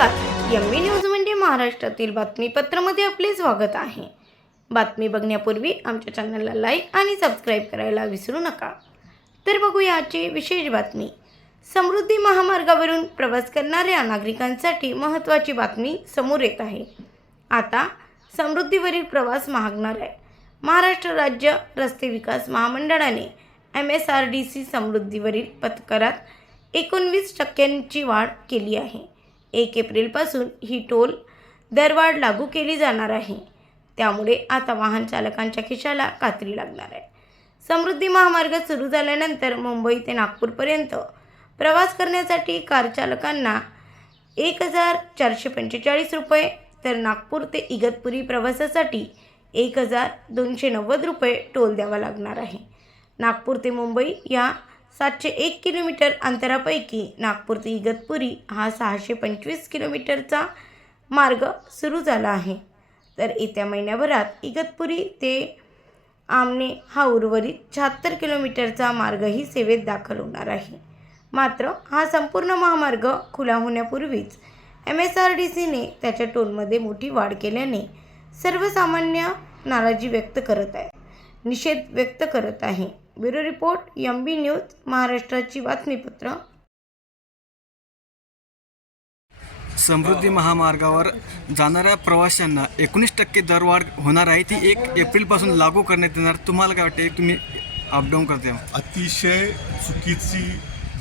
M B news म्हणजे महाराष्ट्रातील बातमीपत्रामध्ये आपले स्वागत आहे. बातमी बघण्यापूर्वी आमच्या चॅनलला लाईक आणि सबस्क्राईब करायला विसरू नका. तर बघूया आजची विशेष बातमी. समृद्धी महामार्गावरून प्रवास करणाऱ्या नागरिकांसाठी महत्त्वाची बातमी समोर येत आहे. आता समृद्धीवरील प्रवास महागणार आहे. महाराष्ट्र राज्य रस्ते विकास महामंडळाने M S R D C समृद्धीवरील पथकरात एकोणवीस टक्क्यांची वाढ केली आहे. एक एप्रिलपासून ही टोल दरवाढ लागू केली जाणार आहे. त्यामुळे आता वाहन चालकांच्या खिशाला कात्री लागणार आहे. समृद्धी महामार्ग सुरू झाल्यानंतर मुंबई ते नागपूरपर्यंत प्रवास करण्यासाठी कार चालकांना एक हजार चारशे पंचेचाळीस रुपये तर नागपूर ते इगतपुरी प्रवासासाठी एक हजार दोनशे नव्वद रुपये टोल द्यावा लागणार आहे. नागपूर ते मुंबई या सातशे एक किलोमीटर अंतरापैकी नागपूर ते इगतपुरी हा सहाशे पंचवीस किलोमीटरचा मार्ग सुरू झाला आहे. तर येत्या महिन्याभरात इगतपुरी ते आमने हा उर्वरित शहात्तर किलोमीटरचा मार्गही सेवेत दाखल होणार आहे. मात्र हा संपूर्ण महामार्ग खुला होण्यापूर्वीच एम एस आर डी सीने त्याच्या टोलमध्ये मोठी वाढ केल्याने सर्वसामान्य नाराजी व्यक्त करत आहे. निषेध व्यक्त करत आहे. Bureau report M B news महाराष्ट्राची बातमीपत्र. समृद्धी महामार्गावर जाणाऱ्या प्रवाशांना एकोणीस टक्के दरवाढ होणार आहे. ती एक एप्रिलपासून लागू करण्यात येणार. तुम्हाला काय वाटते? तुम्ही अपडाऊन करते. अतिशय चुकीची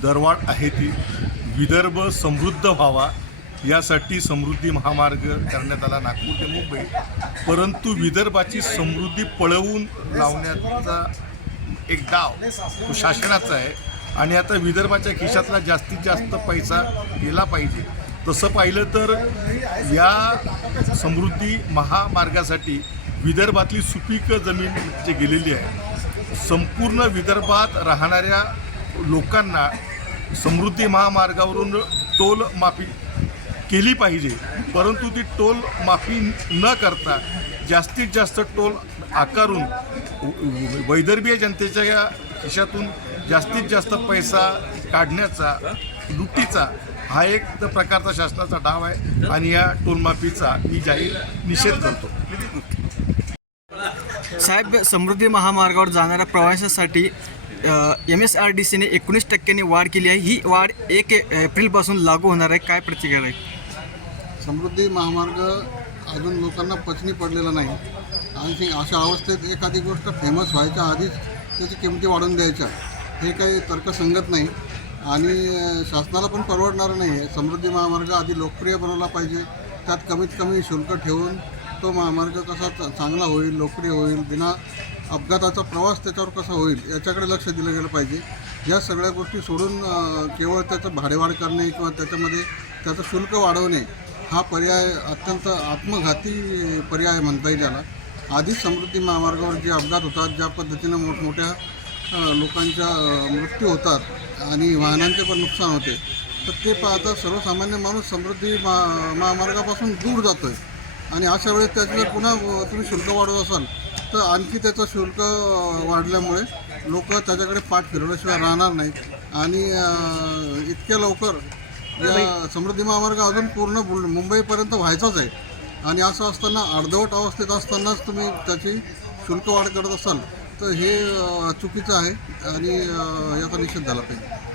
दरवाढ आहे ती. विदर्भ समृद्ध व्हावा यासाठी समृद्धी महामार्ग करण्यात आला. नागपूर ते मुंबई. परंतु विदर्भाची समृद्धी पळवून लावण्याचा एक डाव तो शासनाचा आहे. आणि आता विदर्भाच्या खिशातला जास्तीत जास्त पैसा गेला पाहिजे. तसं पाहिलं तर या समृद्धी महामार्गासाठी विदर्भातली सुपीक जमीन जे गेलेली आहे संपूर्ण विदर्भात राहणाऱ्या लोकांना समृद्धी महामार्गावरून टोल माफी केली पाहिजे. परंतु ती टोल माफी न करता जास्तीत जास्त टोल आकारून वैदर्भीय जनतेच्या या खिशातून जास्तीत जास्त पैसा काढण्याचा लुटीचा हा एक त- प्रकारचा शासनाचा डाव आहे आणि या टोलमाफीचा मी जाहीर निषेध करतो. साहेब समृद्धी महामार्गावर जाणाऱ्या प्रवाशासाठी एम एस आर डी सीने एकोणीस टक्क्यांनी वाढ केली आहे. ही वाढ एक एप्रिलपासून लागू होणार आहे. काय प्रतिक्रिया आहे? समृद्धी महामार्ग अजून लोकांना पचनी पडलेला नाही. आणि अशा अवस्थेत एखादी गोष्ट फेमस व्हायच्या आधीच त्याची किमती वाढवून द्यायच्या. हे काही तर्कसंगत नाही. आणि शासनाला पण परवडणारं नाही. आहे समृद्धी महामार्ग आधी लोकप्रिय बनवला पाहिजे. त्यात कमीत कमी शुल्क ठेवून तो महामार्ग कसा चांगला होईल लोकप्रिय होईल बिना अपघाताचा प्रवास त्याच्यावर कसा होईल याच्याकडे लक्ष दिलं गेलं पाहिजे. या सगळ्या गोष्टी सोडून केवळ त्याचं भाडेवाढ करणे किंवा त्याच्यामध्ये त्याचं शुल्क वाढवणे हा पर्याय अत्यंत आत्मघाती पर्याय म्हणता येईल याला. आधीच समृद्धी महामार्गावर जे अपघात होतात ज्या पद्धतीनं मोठमोठ्या लोकांच्या मृत्यू होतात आणि वाहनांचे पण नुकसान होते तर ते पाहता सर्वसामान्य माणूस समृद्धी मा महामार्गापासून दूर जातो आहे आणि अशा वेळेस त्याचं जर पुन्हा तुम्ही शुल्क वाढवत असाल तर आणखी त्याचं शुल्क वाढल्यामुळे लोक त्याच्याकडे पाठ फिरवल्याशिवाय राहणार नाहीत. आणि इतक्या लवकर या समृद्धी महामार्ग अजून पूर्ण बुल मुंबईपर्यंत व्हायचाच आहे. आणि असं असताना अर्धवट अवस्थेत असतानाच तुम्ही त्याची शुल्क वाढ करत असाल तर हे चुकीचं आहे आणि याचा निषेध झाला पाहिजे.